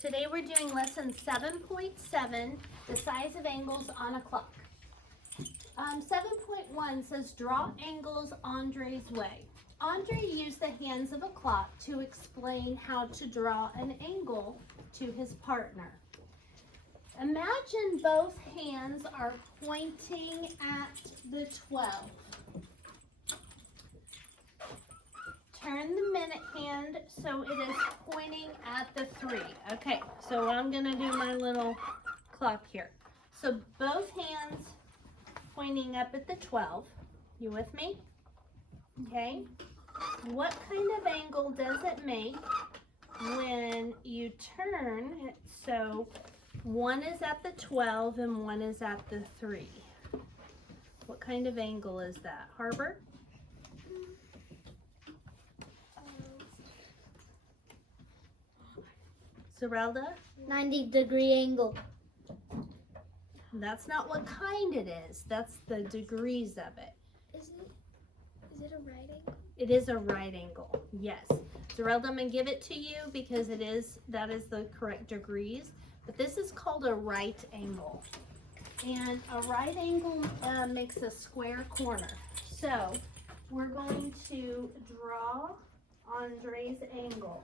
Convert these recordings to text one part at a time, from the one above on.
Today we're doing lesson 7.7, the size of angles on a clock. 7.1 says draw angles Andre's way. Andre used the hands of a clock to explain how to draw an angle to his partner. Imagine both hands are pointing at the 12. Turn the minute hand so it is pointing at the 3. Okay, so I'm going to do my little clock here. So both hands pointing up at the 12. You with me? Okay. What kind of angle does it make when you turn it so one is at the 12 and one is at the 3? What kind of angle is that, Harbor? Zerelda? 90-degree angle. That's not what kind it is. That's the degrees of it. Is it a right angle? It is a right angle, yes. Zerelda, I'm going to give it to you because that is the correct degrees. But this is called a right angle. And a right angle makes a square corner. So we're going to draw Andre's angle.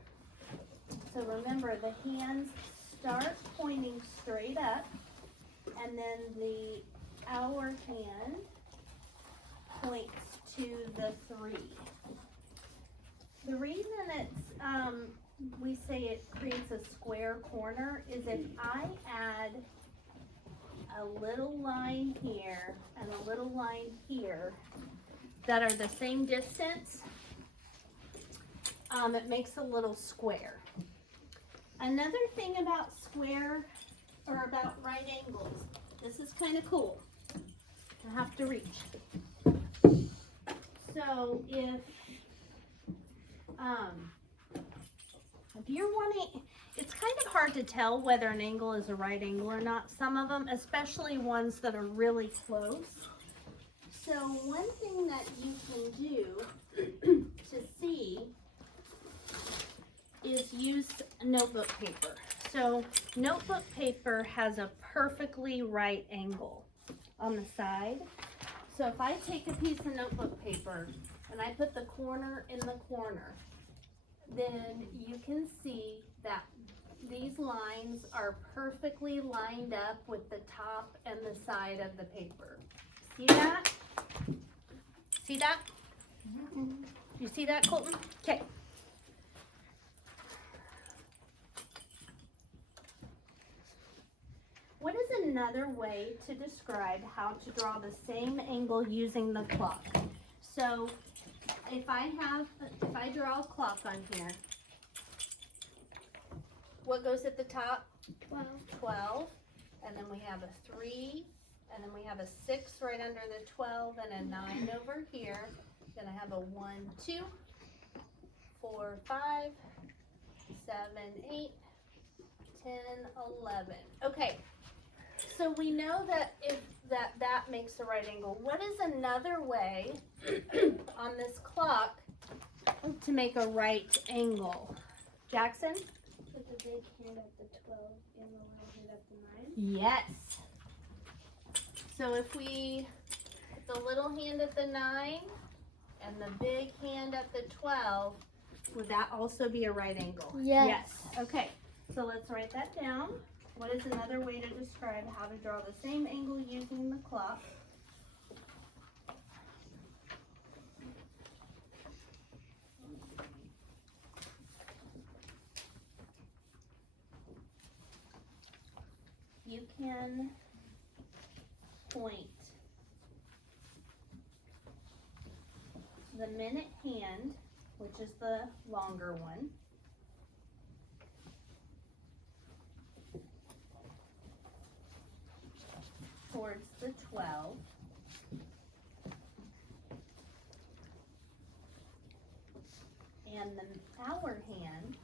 So remember, the hands start pointing straight up, and then the hour hand points to the 3. The reason we say it creates a square corner is if I add a little line here and a little line here that are the same distance, it makes a little square. Another thing about square or about right angles, this is kind of cool. I have to reach. So if you're wanting, it's kind of hard to tell whether an angle is a right angle or not. Some of them, especially ones that are really close. So one thing that you can do to see is use notebook paper. So notebook paper has a perfectly right angle on the side. So if I take a piece of notebook paper and I put the corner in the corner, then you can see that these lines are perfectly lined up with the top and the side of the paper. See that? See that? You see that, Colton? Okay. What is another way to describe how to draw the same angle using the clock? So if I draw a clock on here, what goes at the top? 12. 12, and then we have a 3, and then we have a 6 right under the 12, and a 9 over here. Then I have a 1, 2, 4, 5, 7, 8, 10, 11. Okay. So we know that if that makes a right angle. What is another way on this clock to make a right angle? Jackson? Put the big hand at the 12 and the little hand at the 9. Yes. So if we put the little hand at the 9 and the big hand at the 12, would that also be a right angle? Yes. Yes. Okay. So let's write that down. What is another way to describe how to draw the same angle using the clock? You can point the minute hand, which is the longer one, towards the 12, and the hour hand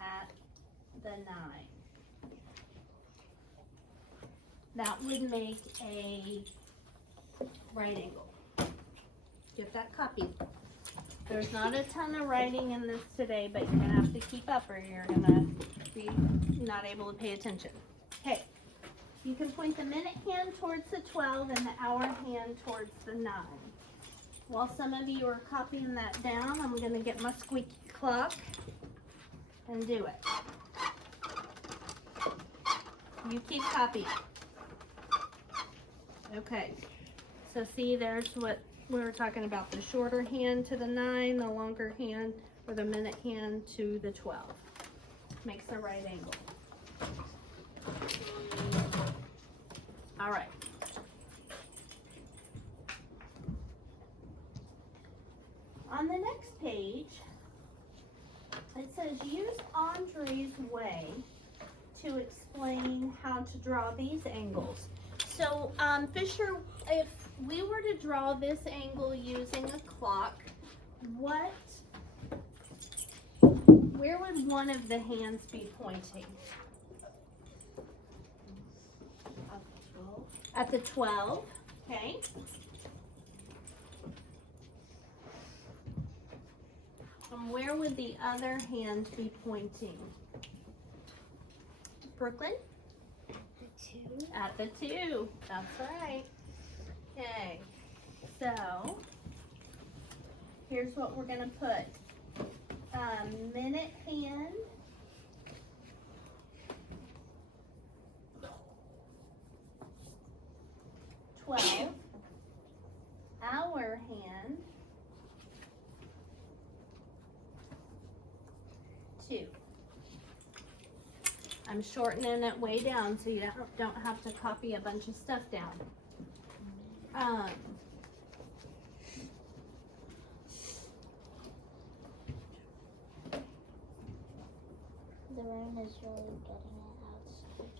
at the 9. That would make a right angle. Get that copied. There's not a ton of writing in this today, but you're gonna have to keep up or you're gonna be not able to pay attention. Okay, you can point the minute hand towards the 12 and the hour hand towards the 9. While some of you are copying that down, I'm gonna get my squeaky clock and do it. You keep copying. Okay, so see, there's what we were talking about, the shorter hand to the 9, the longer hand or the minute hand to the 12. Makes a right angle. All right. On the next page, it says use Andre's way to explain how to draw these angles. So, Fisher, if we were to draw this angle using a clock, where would one of the hands be pointing? At the 12, okay. And where would the other hand be pointing? Brooklyn? At the 2, that's right. Okay, so here's what we're gonna put. Minute hand, hour hand, 2. I'm shortening it way down so you don't have to copy a bunch of stuff down. The rain is really getting it outside.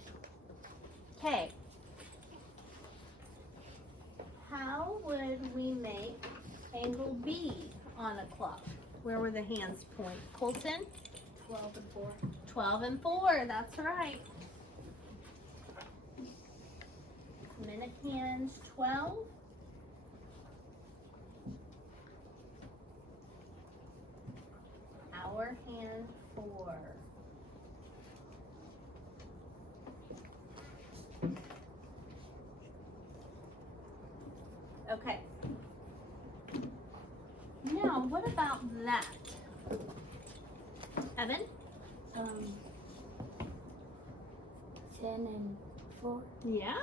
Okay. How would we make angle B on a clock? Where were the hands point? Colton? 12 and 4. 12 and 4, that's right. Minute hands 12. Hour hand 4. Okay. Now, what about that? Evan? 10 and 4. Yeah.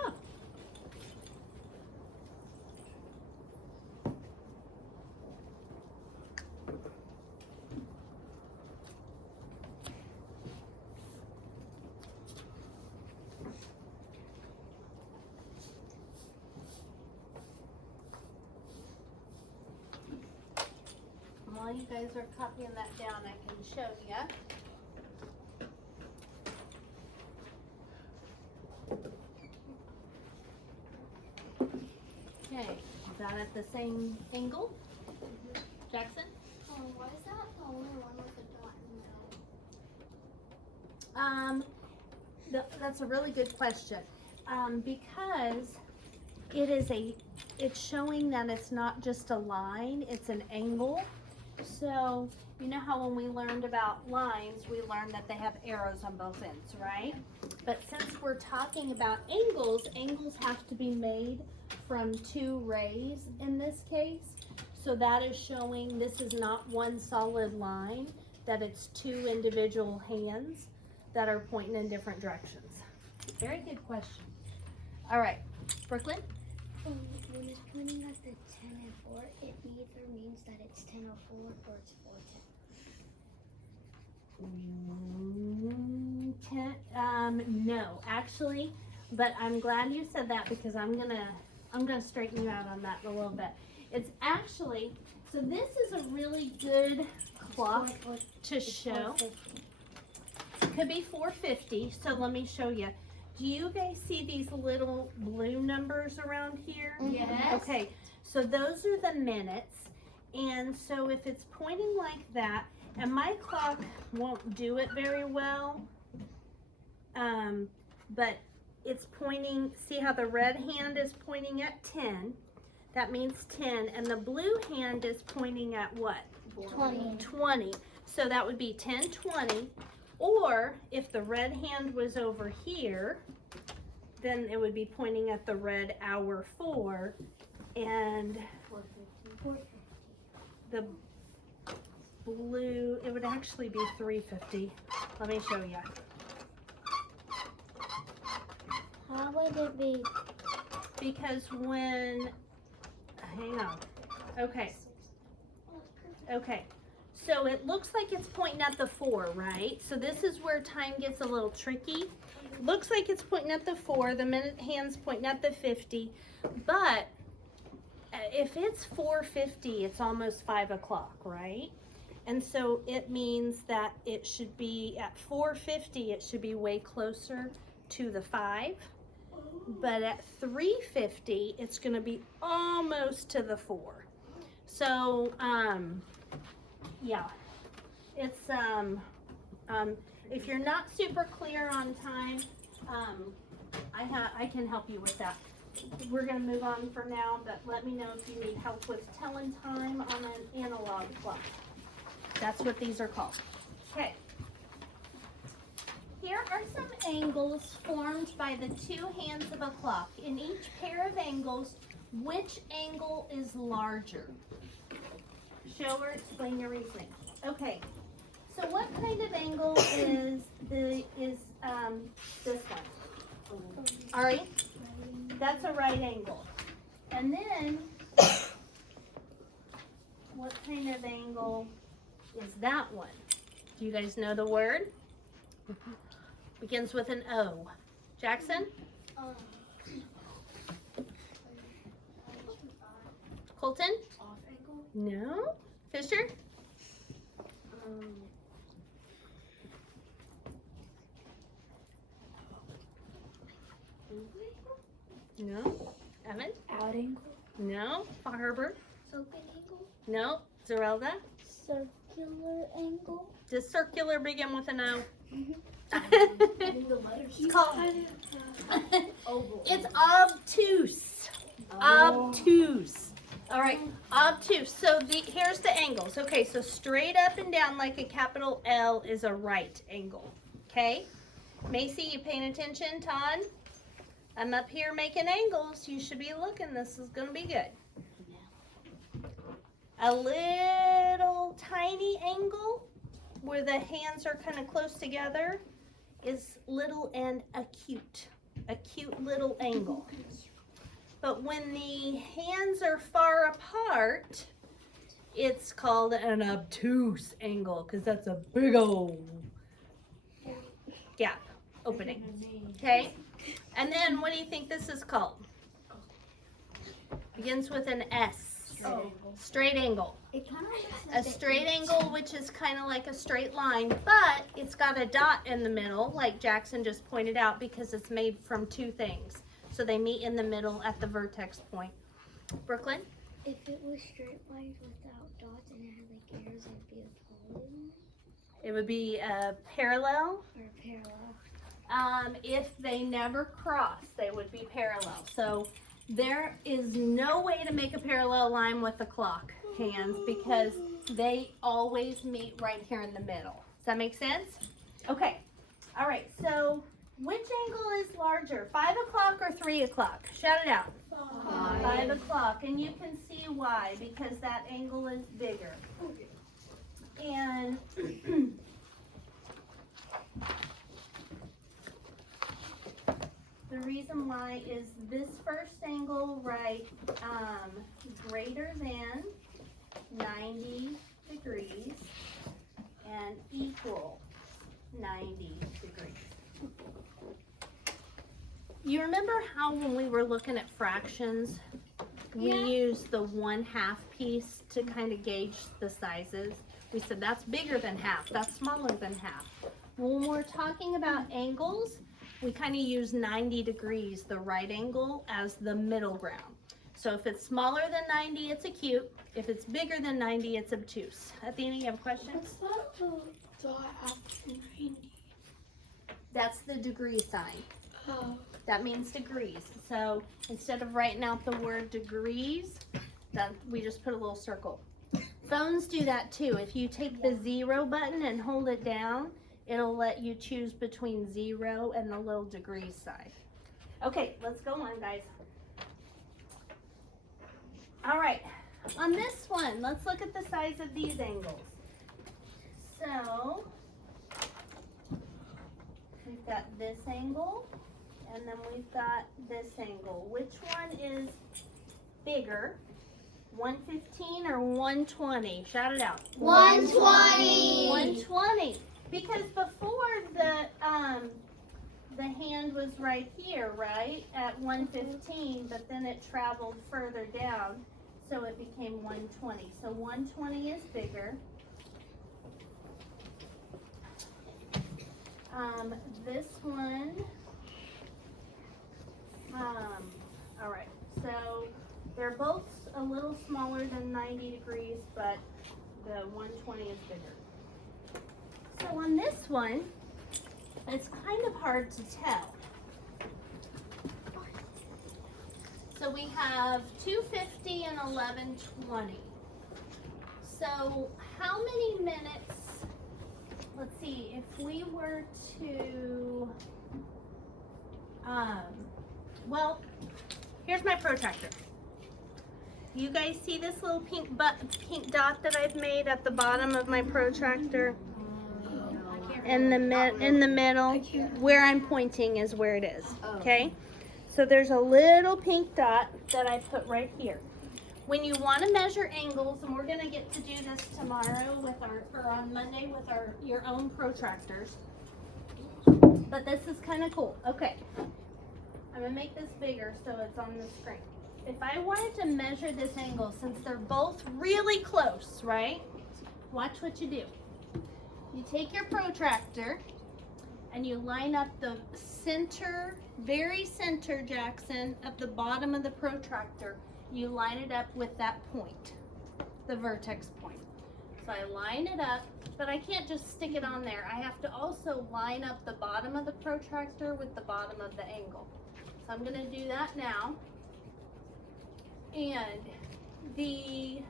While you guys are copying that down, I can show you. Okay, is that at the same angle? Jackson? Why is that the only one with a dot in the middle? That's a really good question. Because it's showing that it's not just a line, it's an angle. So, you know how when we learned about lines, we learned that they have arrows on both ends, right? But since we're talking about angles, angles have to be made from 2 rays in this case. So that is showing this is not one solid line, that it's 2 individual hands that are pointing in different directions. Very good question. All right, Brooklyn? When it's pointing at the 10 and 4, it either means that it's 10:04 or it's 4:10. No, actually, but I'm glad you said that because I'm gonna straighten you out on that in a little bit. It's actually, so this is a really good clock to show. Could be 450, so let me show you. Do you guys see these little blue numbers around here? Yes. Okay, so those are the minutes. And so if it's pointing like that, and my clock won't do it very well, but it's pointing, see how the red hand is pointing at 10. That means 10. And the blue hand is pointing at what? 20. 20. So that would be 10, 20. Or if the red hand was over here, then it would be pointing at the red hour 4. And 450. the blue, it would actually be 350. Let me show you. How would it be? Because when, hang on. Okay. Okay. So it looks like it's pointing at the 4, right? So this is where time gets a little tricky. Looks like it's pointing at the 4. The minute hand's pointing at the 50. But if it's 4:50, it's almost 5 o'clock, right? And so it means that it should be at 4:50, it should be way closer to the 5. But at 3:50, it's going to be almost to the 4. So, yeah, it's, if you're not super clear on time, I can help you with that. We're going to move on for now, but let me know if you need help with telling time on an analog clock. That's what these are called. Okay. Here are some angles formed by the 2 hands of a clock. In each pair of angles, which angle is larger? Show or explain your reasoning. Okay. So what kind of angle is this one? Ari? That's a right angle. And then, what kind of angle is that one? Do you guys know the word? Begins with an O. Jackson? Colton? Off angle? No. Fisher? No. Evan? Out angle? No. Herbert? Open angle? No. Zerelda? Circular angle? Does circular begin with an O? It's called oval. It's obtuse. Obtuse. All right, obtuse. So here's the angles. Okay, so straight up and down like a capital L is a right angle. Okay, Macy, you paying attention? Todd, I'm up here making angles. You should be looking. This is gonna be good. A little tiny angle where the hands are kind of close together is little and acute. A cute little angle. But when the hands are far apart, it's called an obtuse angle because that's a big old gap opening. Okay? And then what do you think this is called? Begins with an S. Straight angle. It kind of A straight angle, which is kind of like a straight line, but it's got a dot in the middle, like Jackson just pointed out, because it's made from 2 things. So they meet in the middle at the vertex point. Brooklyn? If it was straight lines without dots and it had like arrows, it'd be a polygon It would be a parallel. or a parallel. If they never cross, they would be parallel. So there is no way to make a parallel line with the clock hands because they always meet right here in the middle. Does that make sense? Okay. All right. So which angle is larger, 5 o'clock or 3 o'clock? Shout it out. 5 o'clock. And you can see why, because that angle is bigger. And the reason why is this first angle, right, greater than 90 degrees and equal 90 degrees. You remember how when we were looking at fractions, we used the 1/2 piece to kind of gauge the sizes? We said that's bigger than half, that's smaller than half. When we're talking about angles, we kind of use 90 degrees, the right angle, as the middle ground. So if it's smaller than 90, it's acute. If it's bigger than 90, it's obtuse. Athena, you have a question? What's that dot after 90? That's the degree sign. Oh. That means degrees. So instead of writing out the word degrees, we just put a little circle. Phones do that too. If you take the 0 button and hold it down, it'll let you choose between 0 and the little degrees sign. Okay, let's go on, guys. All right, on this one, let's look at the size of these angles. So we've got this angle, and then we've got this angle. Which one is bigger? 115 or 120? Shout it out. 120. 120. Because before the hand was right here, right? At 115, but then it traveled further down, so it became 120. So 120 is bigger. This one, all right, so they're both a little smaller than 90 degrees, but the 120 is bigger. So on this one, it's kind of hard to tell. So we have 250 and 1120. So how many minutes? Let's see, if we were to, well, here's my protractor. You guys see this little pink dot that I've made at the bottom of my protractor? In the middle, where I'm pointing is where it is, okay? So there's a little pink dot that I put right here. When you want to measure angles, and we're going to get to do this tomorrow with or on Monday with your own protractors, but this is kind of cool. Okay, I'm going to make this bigger so it's on the screen. If I wanted to measure this angle, since they're both really close, right? Watch what you do. You take your protractor and you line up the center, very center, Jackson, at the bottom of the protractor. You line it up with that point, the vertex point. So I line it up, but I can't just stick it on there. I have to also line up the bottom of the protractor with the bottom of the angle. So I'm gonna do that now. And the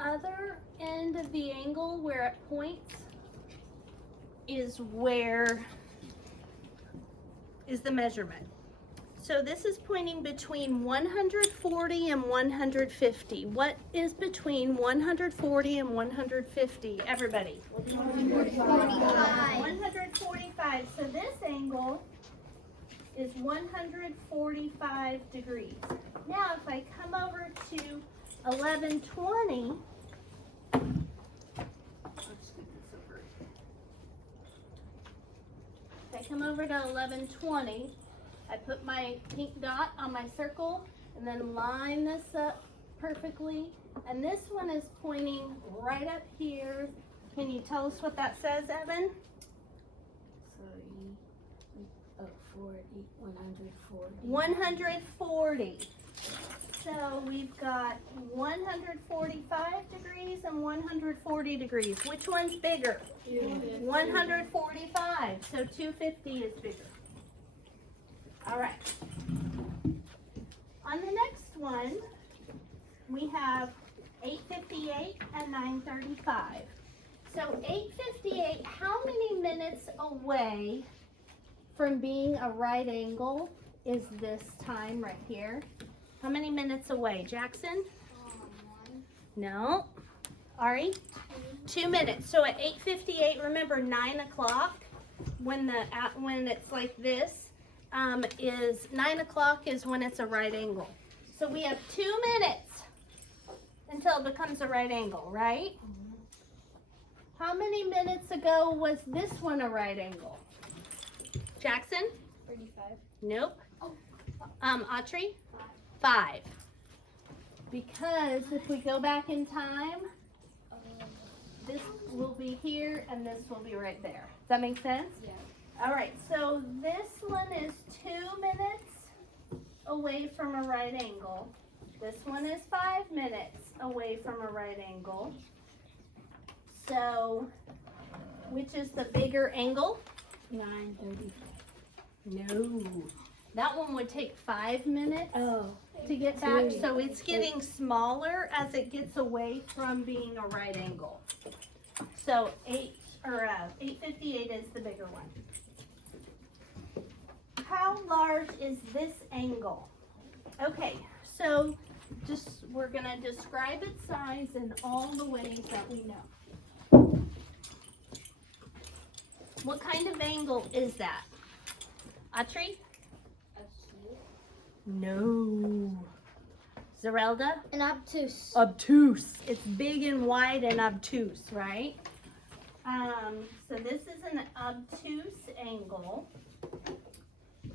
other end of the angle where it points is where is the measurement. So this is pointing between 140 and 150. What is between 140 and 150? Everybody. 145. 145. So this angle is 145 degrees. Now if I come over to 1120, if I come over to 1120, I put my pink dot on my circle and then line this up perfectly. And this one is pointing right up here. Can you tell us what that says, Evan? 140. So we've got 145 degrees and 140 degrees. Which one's bigger? 145. So 250 is bigger. All right. On the next one, we have 858 and 935. So 858, how many minutes away from being a right angle is this time right here? How many minutes away, Jackson? No. Ari? 2 minutes. So at 8:58, remember 9 o'clock when it's like this is 9 o'clock is when it's a right angle. So we have 2 minutes until it becomes a right angle, right? How many minutes ago was this one a right angle? Jackson? 35. Nope. Autrey? 5. Because if we go back in time, this will be here and this will be right there. Does that make sense? Yeah. All right, so this one is 2 minutes away from a right angle. This one is 5 minutes away from a right angle. So, which is the bigger angle? 9:35. No. That one would take 5 minutes Oh. to get back, so it's getting smaller as it gets away from being a right angle. So 858 is the bigger one. How large is this angle? Okay, so we're gonna describe its size in all the ways that we know. What kind of angle is that? Autry? No. Zerelda? An obtuse. Obtuse. It's big and wide and obtuse, right? So this is an obtuse angle.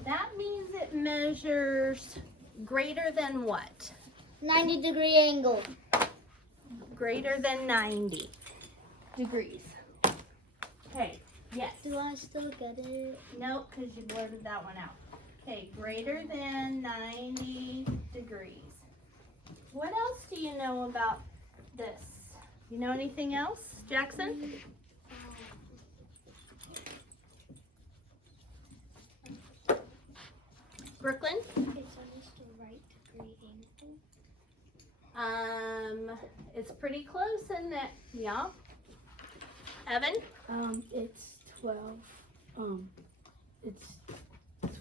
That means it measures greater than what? 90-degree angle. Greater than 90 degrees. Okay, yes. Do I still get it? Nope, because you blurted that one out. Okay, greater than 90 degrees. What else do you know about this? You know anything else, Jackson? Brooklyn? It's almost a right degree angle. It's pretty close, isn't it? Yeah. Evan? It's 12. It's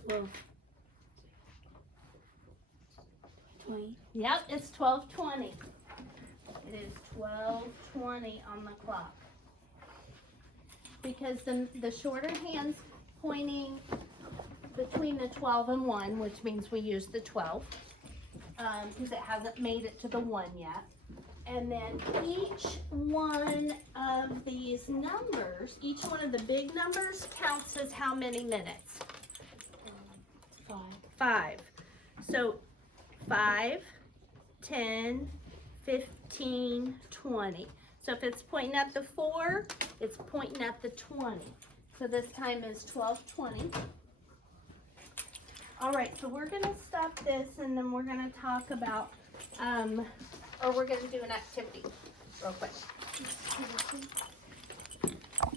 12. 20. Yep, it's 12:20. It is 12:20 on the clock. Because the shorter hand's pointing between the 12 and 1, which means we use the 12, because it hasn't made it to the 1 yet. And then each one of these numbers, each one of the big numbers counts as how many minutes? 5. 5. So 5, 10, 15, 20. So if it's pointing at the 4, it's pointing at the 20. So this time is 12:20. All right, so we're gonna stop this and then we're gonna talk about, or we're gonna do an activity real quick.